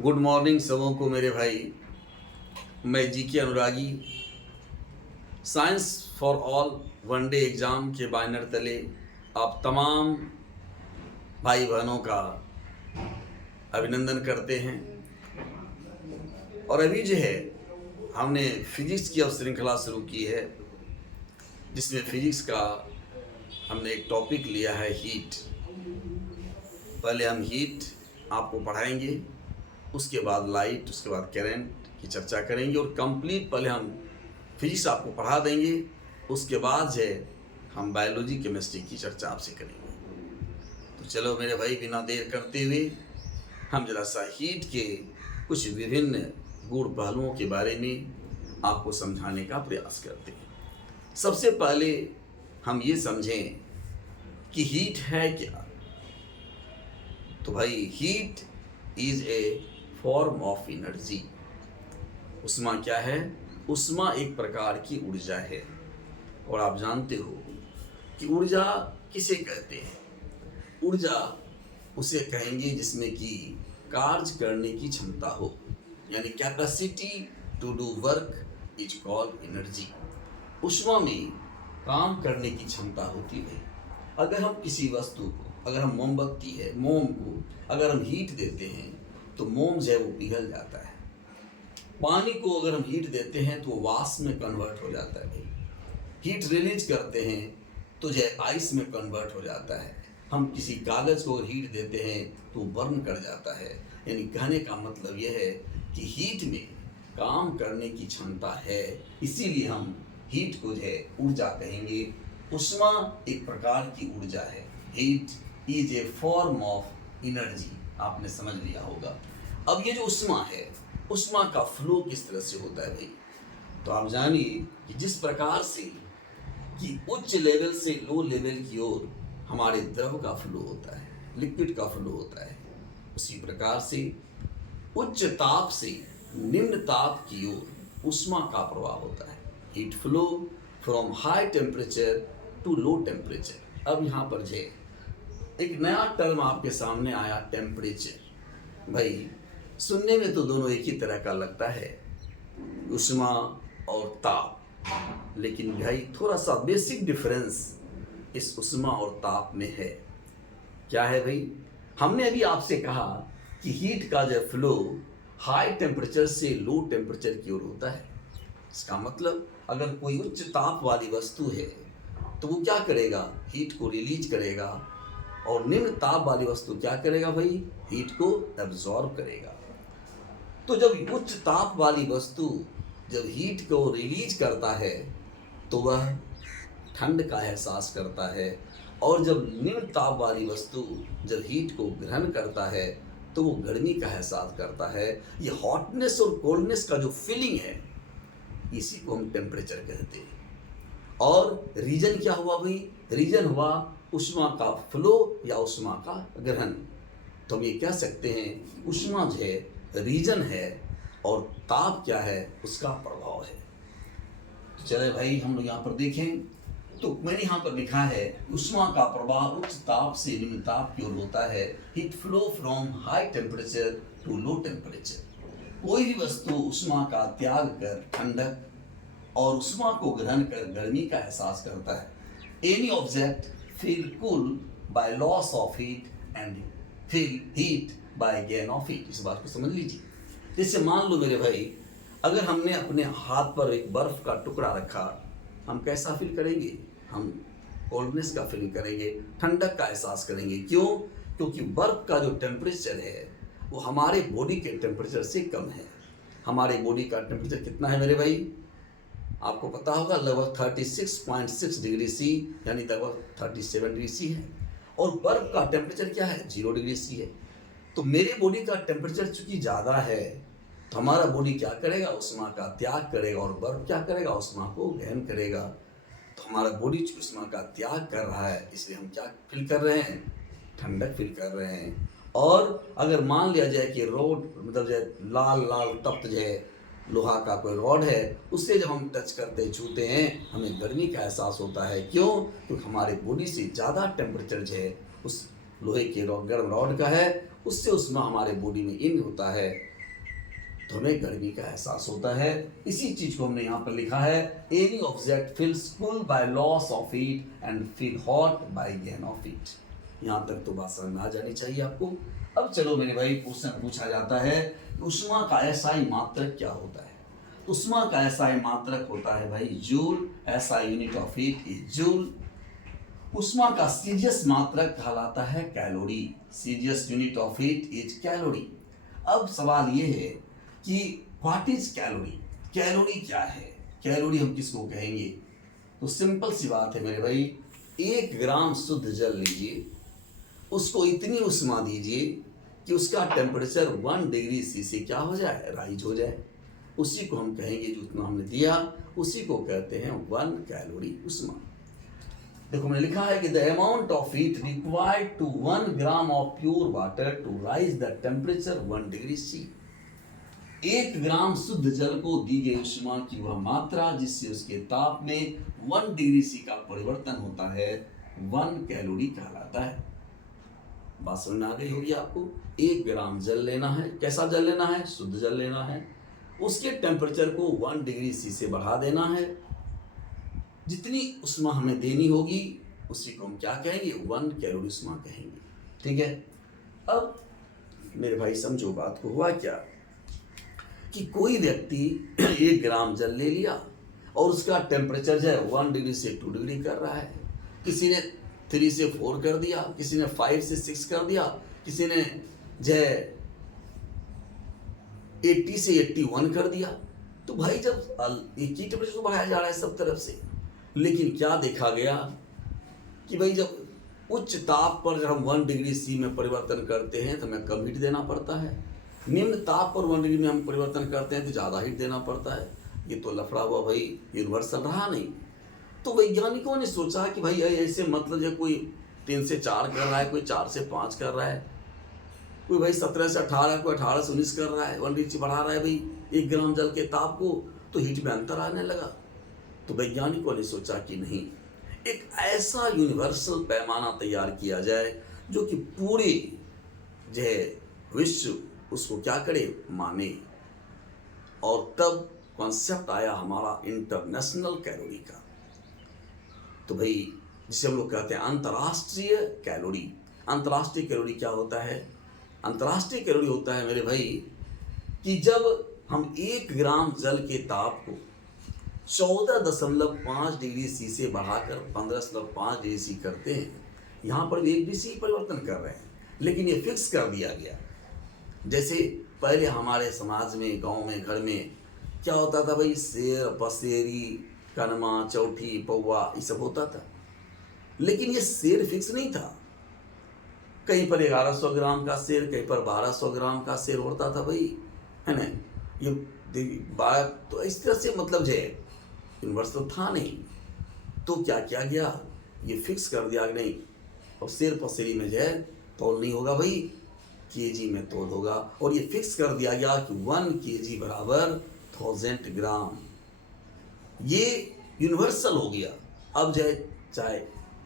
Good morning सबों को मेरे भाई। मैं GK Anuragi. Science for all one day exam के बैनर तले आप तमाम भाई बहनों का अभिनंदन करते हैं। और अभी जो है हमने फिजिक्स की अब श्रृंखला शुरू की है, जिसमें फिजिक्स का हमने एक टॉपिक लिया है हीट। पहले हम हीट आपको पढ़ाएंगे, उसके बाद लाइट, उसके बाद करंट की चर्चा करेंगे और कंप्लीट पहले हम फिजिक्स आपको पढ़ा देंगे। उसके बाद जो है हम बायोलॉजी केमिस्ट्री की चर्चा आपसे करेंगे। तो चलो मेरे भाई, बिना देर करते हुए हम जरा सा हीट के कुछ विभिन्न गुण पहलुओं के बारे में आपको समझाने का प्रयास करते हैं। सबसे पहले हम ये समझें कि हीट है क्या। तो भाई, heat is A form of energy. उष्मा क्या है? उष्मा एक प्रकार की ऊर्जा है। और आप जानते हो कि ऊर्जा किसे कहते हैं? ऊर्जा उसे कहेंगे जिसमें कि कार्य करने की क्षमता हो, यानी capacity to do work is called energy. उष्मा में काम करने की क्षमता होती है। अगर हम किसी वस्तु को, अगर हम मोमबत्ती है, मोम को अगर हम हीट देते हैं तो मोम जो है वो पिघल जाता है। पानी को अगर हम हीट देते हैं तो वो वाष्प में कन्वर्ट हो जाता है। हीट रिलीज करते हैं तो जो है आइस में कन्वर्ट हो जाता है। हम किसी कागज़ को हीट देते हैं तो बर्न कर जाता है। यानी कहने का मतलब यह है कि हीट में काम करने की क्षमता है, इसीलिए हम हीट को जो है ऊर्जा कहेंगे। उष्मा एक प्रकार की ऊर्जा है। Heat is A form of energy, आपने समझ लिया होगा। अब ये जो उष्मा है, उष्मा का फ्लो किस तरह से होता है भाई? तो आप जानिए कि जिस प्रकार से कि उच्च लेवल से लो लेवल की ओर हमारे द्रव का फ्लो होता है, लिक्विड का फ्लो होता है, उसी प्रकार से उच्च ताप से निम्न ताप की ओर उष्मा का प्रवाह होता है। Heat flow from high temperature to low temperature. अब यहाँ पर जो एक नया टर्म आपके सामने आया, टेम्परेचर। भाई, सुनने में तो दोनों एक ही तरह का लगता है, उष्मा और ताप, लेकिन भाई थोड़ा सा बेसिक डिफरेंस इस उष्मा और ताप में है। क्या है भाई? हमने अभी आपसे कहा कि हीट का जो फ्लो हाई टेम्परेचर से लो टेम्परेचर की ओर होता है। इसका मतलब अगर कोई उच्च ताप वाली वस्तु है तो वो क्या करेगा? हीट को रिलीज करेगा। और निम्न ताप वाली वस्तु क्या करेगा भाई? हीट को एब्जॉर्ब करेगा। तो जब उच्च ताप वाली वस्तु जब हीट को रिलीज करता है तो वह ठंड का एहसास करता है, और जब निम्न ताप वाली वस्तु जब हीट को ग्रहण करता है तो वो गर्मी का एहसास करता है। ये हॉटनेस और कोल्डनेस का जो फीलिंग है, इसी को हम टेम्परेचर कहते हैं। और रीजन क्या हुआ भाई? रीजन हुआ उष्मा का फ्लो या उष्मा का ग्रहण। तो हम ये कह सकते हैं उष्मा जो है रीजन है और ताप क्या है? उसका प्रभाव है। तो चले भाई, हम लोग यहाँ पर देखें तो मैंने यहाँ पर लिखा है उष्मा का प्रभाव उच्च ताप से निम्न ताप की ओर होता है। Heat flow from high temperature to low temperature. कोई भी वस्तु उष्मा का त्याग कर ठंडक और उष्मा को ग्रहण कर गर्मी का एहसास करता है। Any object feel cool by loss of heat and feel heat by gain of heat। इस बात को समझ लीजिए। जैसे मान लो मेरे भाई, अगर हमने अपने हाथ पर एक बर्फ का टुकड़ा रखा, हम कैसा फील करेंगे? हम कोल्डनेस का फील करेंगे, ठंडक का एहसास करेंगे। क्यों? क्योंकि बर्फ का जो टेम्परेचर है वो हमारे बॉडी के टेम्परेचर से कम है। हमारे बॉडी का टेम्परेचर कितना है मेरे भाई? आपको पता होगा, लगभग 36.6 डिग्री सी, यानी लगभग 37 डिग्री सी है। और बर्फ का टेम्परेचर क्या है? 0 डिग्री सी है। तो मेरे बॉडी का टेम्परेचर चूंकि ज़्यादा है तो हमारा बॉडी क्या करेगा? उष्मा का त्याग करेगा। और बर्फ क्या करेगा? उष्मा को ग्रहण करेगा। तो हमारा बॉडी उष्मा का त्याग कर रहा है, इसलिए हम क्या फील कर रहे हैं? ठंडक फील कर रहे हैं। और अगर मान लिया जाए कि रोड मतलब जो लाल लाल तप्त जो है लोहा का कोई रॉड है, उससे जब हम टच करते छूते हैं हमें गर्मी का एहसास होता है। क्यों? क्योंकि हमारे बॉडी से ज़्यादा टेम्परेचर जो है उस लोहे के गर्म रॉड का है, उससे उष्मा हमारे बॉडी में इन होता है तो हमें गर्मी का एहसास होता है। इसी चीज को हमने यहाँ पर लिखा है, any object feels cool by loss of heat and feel hot by gain of heat. यहाँ तक तो बात समझ में आ जानी चाहिए आपको। अब चलो मेरे भाई, क्वेश्चन पूछा जाता है ऊष्मा का एसआई मात्रक क्या होता है। ऊष्मा का एसआई मात्रक होता है भाई joule, SI unit of heat is joule. ऊष्मा का सीजियस मात्रक कहलाता है calorie, सीजियस unit of heat is calorie. अब सवाल ये है कि व्हाट इज कैलोरी, कैलोरी क्या है, कैलोरी हम किसको कहेंगे। तो सिंपल सी बात है मेरे भाई, 1 ग्राम शुद्ध जल लीजिए, उसको इतनी ऊष्मा दीजिए कि उसका टेम्परेचर 1 डिग्री सी से क्या हो जाए, राइज हो जाए। उसी को हम कहेंगे, जो उतना हमने दिया उसी को कहते हैं 1 कैलोरी ऊष्मा। देखो मैंने लिखा है कि the amount of heat required to 1 gram of pure water to raise the temperature 1 degree C. 1 gram शुद्ध जल को दी गई ऊष्मा की वह मात्रा जिससे उसके ताप में 1 डिग्री सी का परिवर्तन होता है, 1 कैलोरी कहलाता है। बात समझ में आ गई होगी आपको। 1 ग्राम जल लेना है, कैसा जल लेना है, शुद्ध जल लेना है, उसके टेम्परेचर को 1 डिग्री सी से बढ़ा देना है। जितनी ऊष्मा हमें देनी होगी उसी को हम क्या कहेंगे, 1 कैलोरी ऊष्मा कहेंगे। ठीक है। अब मेरे भाई समझो बात को, हुआ क्या कि कोई व्यक्ति 1 ग्राम जल ले लिया और उसका टेम्परेचर जो है 1 डिग्री से 2 डिग्री कर रहा है। किसी ने 3 से 4 कर दिया, किसी ने 5 से 6 कर दिया, किसी ने जो है 80 से 81 कर दिया। तो भाई जब एक ही टेम्परेचर को बढ़ाया जा रहा है सब तरफ से, लेकिन क्या देखा गया कि भाई जब उच्च ताप पर जब हम 1 डिग्री सी में परिवर्तन करते हैं तो हमें कम हीट देना पड़ता है, निम्न ताप पर 1 डिग्री में हम परिवर्तन करते हैं तो ज़्यादा हीट देना पड़ता है। ये तो लफड़ा हुआ भाई, यूनिवर्सल रहा नहीं। तो वैज्ञानिकों ने सोचा कि भाई ऐसे मतलब जो कोई 3 से 4 कर रहा है, कोई 4 से 5 कर रहा है, कोई भाई 17 से 18, कोई 18 से 19 कर रहा है, 1 डिग्री से बढ़ा रहा है भाई 1 ग्राम जल के ताप को, तो हीट में अंतर आने लगा। तो वैज्ञानिकों ने सोचा कि नहीं, एक ऐसा यूनिवर्सल पैमाना तैयार किया जाए जो कि पूरे जो है विश्व उसको क्या करे, माने। और तब कॉन्सेप्ट आया हमारा इंटरनेशनल कैलोरी का। तो भाई जिसे हम लोग कहते हैं अंतर्राष्ट्रीय कैलोरी। अंतर्राष्ट्रीय कैलोरी क्या होता है, अंतर्राष्ट्रीय कैलोरी होता है मेरे भाई कि जब हम 1 ग्राम जल के ताप को 14.5 डिग्री सी से बढ़ाकर 15.5 डिग्री सी करते हैं, यहाँ पर 1 डिग्री सी परिवर्तन कर रहे हैं, लेकिन ये फिक्स कर दिया गया। जैसे पहले हमारे समाज में, गांव में, घर में क्या होता था भाई, शेर, पसेरी, कनमा, चौठी, पौवा, ये सब होता था। लेकिन ये शेर फिक्स नहीं था, कहीं पर 1100 ग्राम का शेर, कहीं पर 1200 ग्राम का शेर होता था भाई, है ना। ये बात तो इस तरह से मतलब जो है यूनिवर्सल था नहीं। तो क्या किया गया, ये फिक्स कर दिया नहीं, और शेर पसेरी में जो है तौल नहीं होगा भाई, केजी में तौल होगा। और ये फिक्स कर दिया गया कि 1 केजी बराबर 1000 ग्राम। ये यूनिवर्सल हो गया। अब चाहे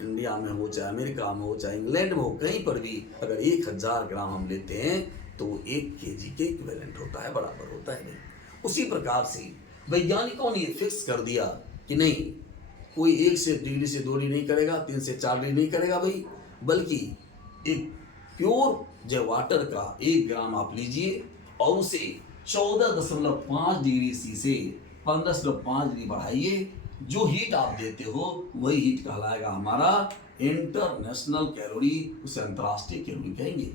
इंडिया में हो, चाहे अमेरिका में हो, चाहे इंग्लैंड में हो, कहीं पर भी अगर 1000 ग्राम हम लेते हैं तो 1 केजी के इक्विवेलेंट होता है, बराबर होता है भाई। उसी प्रकार से वैज्ञानिकों ने ये फिक्स कर दिया कि नहीं, कोई 1 से डिग्री से 2 डिग्री नहीं करेगा, 3 से 4 डिग्री नहीं करेगा भाई, बल्कि एक प्योर जो वाटर का 1 ग्राम आप लीजिए और उसे 14.5 डिग्री सी से 15.5 डिग्री बढ़ाइए। जो हीट आप देते हो वही हीट कहलाएगा हमारा इंटरनेशनल कैलोरी, उसे अंतर्राष्ट्रीय कैलोरी कहेंगे।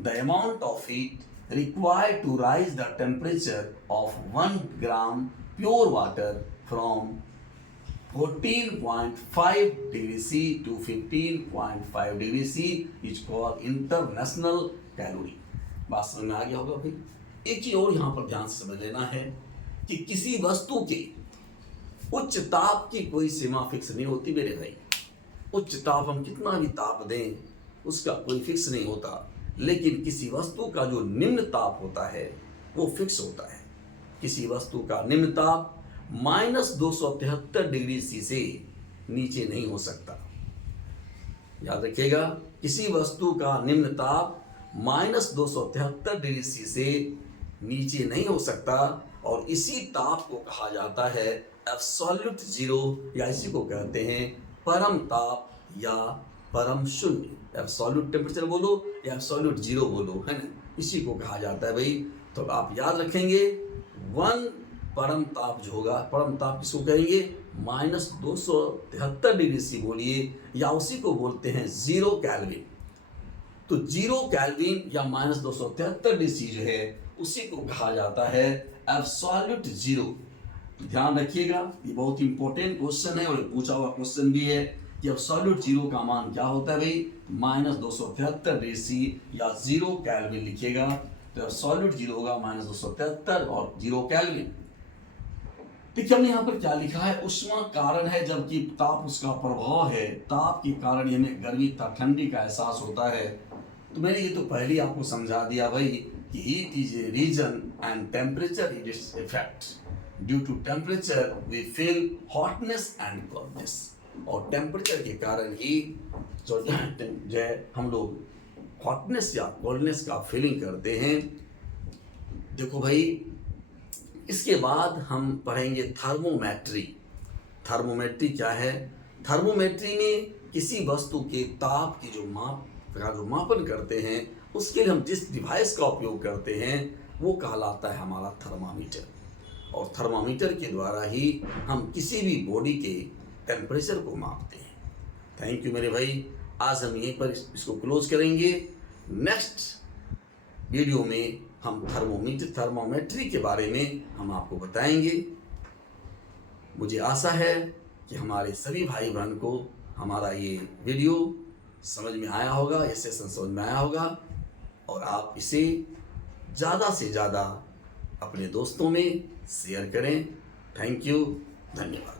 The amount of heat required to rise the temperature of 1 gram pure water from 14.5 degree C to 15.5 degree C is called international calorie। बात समझ में आ गया होगा भाई। एक चीज और यहाँ पर ध्यान से समझ लेना है कि किसी वस्तु के उच्च ताप की कोई सीमा फिक्स नहीं होती मेरे भाई। उच्च ताप हम कितना भी ताप दें उसका कोई फिक्स नहीं होता, लेकिन किसी वस्तु का जो निम्न ताप होता है वो फिक्स होता है। किसी वस्तु का निम्न ताप -273 डिग्री सी से नीचे नहीं हो सकता। याद रखिएगा, किसी वस्तु का निम्न ताप -273 डिग्री सी से नीचे नहीं हो सकता और इसी ताप को कहा जाता है एब्सोल्यूट जीरो या इसी को कहते हैं परम ताप या परम शून्य। एब्सोल्यूट टेम्परेचर बोलो या एब्सोल्यूट जीरो बोलो, है ना, इसी को कहा जाता है भाई। तो आप याद रखेंगे वन परम ताप जो होगा, परम ताप किसको कहेंगे, -273 डिग्री सी बोलिए या उसी को बोलते हैं 0 केल्विन। तो 0 केल्विन या -273 डिग्री सी जो है उसी को कहा जाता है एब्सोल्यूट जीरो। ध्यान रखिएगा, ये बहुत इंपॉर्टेंट क्वेश्चन है और पूछा हुआ क्वेश्चन भी है कि एब्सोल्यूट जीरो का मान क्या होता है भाई, -273 डिग्री सी या 0 केल्विन लिखिएगा। तो एब्सोल्यूट जीरो होगा -273 और 0 केल्विन। देखिए हमने यहाँ पर क्या लिखा है, ऊष्मा कारण है जबकि ताप उसका प्रभाव है। ताप के कारण हमें गर्मी तथा ठंडी का एहसास होता है। तो मैंने ये तो पहले ही आपको समझा दिया भाई कि heat is a reason and temperature is its effect. Due to temperature we feel hotness and coldness. और टेम्परेचर के कारण ही जो है हम लोग हॉटनेस या कोल्डनेस का फीलिंग करते हैं। देखो भाई, इसके बाद हम पढ़ेंगे थर्मोमेट्री। थर्मोमेट्री क्या है? थर्मोमेट्री में किसी वस्तु के ताप की जो मापन करते हैं उसके लिए हम जिस डिवाइस का उपयोग करते हैं वो कहलाता है हमारा थर्मामीटर। और थर्मामीटर के द्वारा ही हम किसी भी बॉडी के टेम्परेचर को मापते हैं। थैंक यू मेरे भाई, आज हम यहीं पर इसको क्लोज करेंगे। नेक्स्ट वीडियो में हम थर्मोमेट्री के बारे में हम आपको बताएंगे। मुझे आशा है कि हमारे सभी भाई बहन को हमारा ये वीडियो समझ में आया होगा, ये सेशन समझ में आया होगा और आप इसे ज़्यादा से ज़्यादा अपने दोस्तों में शेयर करें। थैंक यू, धन्यवाद।